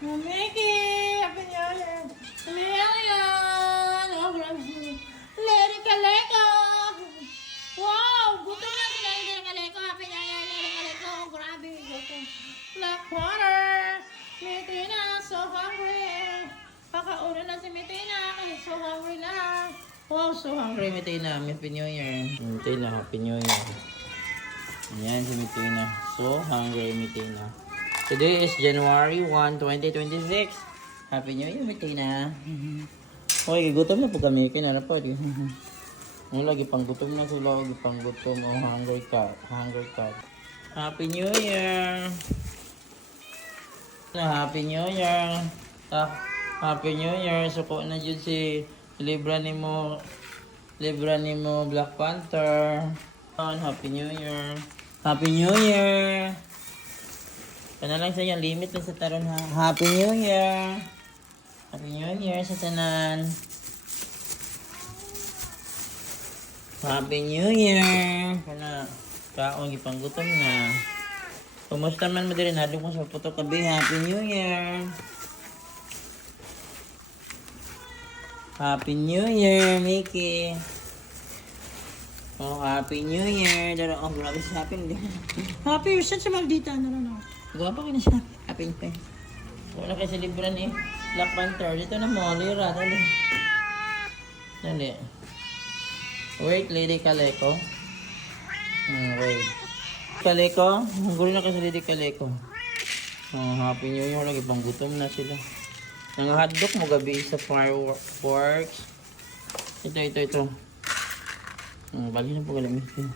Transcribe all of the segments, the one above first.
Mickey! Happy New Year! Million! Oh, grabe. Lady Kaleko! Wow! Gutom na si Lady Kaleko! Happy New Year, Lady Kaleko! Grabe, gutom. Black water! Mitina, so hungry! Kakauna na si Mitina kasi so hungry na. Wow, so hungry Mitina. Happy New Year. Mitina, Happy New Year. Ayan si Mitina. So hungry Mitina. Today is January 1, 2026. Happy New Year, Mitina. Okay, gutom na po kami. Kinala po. Lagi pang gutom na sila. Lagi pang gutom. Oh, hungry cat. Hungry cat. Happy New Year. Happy New Year. Happy New Year. Suko na dyan si Libra ni mo Black Panther. Happy New Year. Happy New Year. Kana lang sa yung limit na sa taron ha. Happy New Year. Happy New Year sa tanan. Happy New Year. Kana kaong ipanggutom na. Kumusta man mo din natin kung sa puto kabi. Happy New Year. Happy New Year, Mickey. Oh, Happy New Year. Daro, oh, grabe si Happy. Happy, saan siya maldita? No. Gawapa ka na siya. Happy New Year. Wala kayo sa libran eh. Black Panther. Dito na mo. Lira. Dali. Dali. Wait, Lady Kaleko. Wait. Kaleko. Gulo na kayo sa Lady Kaleko. Oh, Happy New Year. Lagi pang gutom na sila. Nanghadlok mo gabi sa fireworks. Ito. Bali na po kalamitin.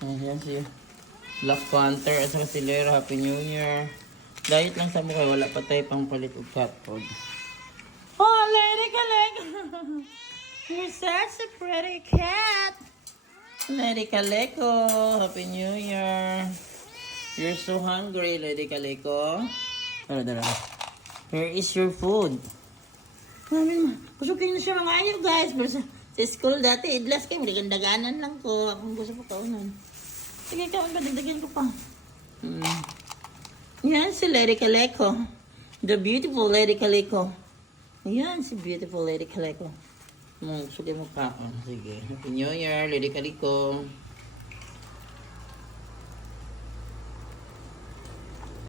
Ayan siya. Black Panther at saka si Lera. Happy New Year. Diet lang sa mukha. Wala pa tayo pang palit o cat food. Oh, Lady Kaleko! You're such a pretty cat! Lady Kaleko! Happy New Year! You're so hungry, Lady Kaleko. Dala. Here is your food. Kusukin na siya mga ayaw, guys. Sa school dati, idlas kayo. Daganan lang ko. Akong gusto ko kaunan. Sige, kaon ba? Dagdagan ko pa. Yan si Lady Kaleko. The beautiful Lady Kaleko. Yan si beautiful Lady Kaleko. Sige mo kaon. Sige. Happy New Year, Lady Kaleko.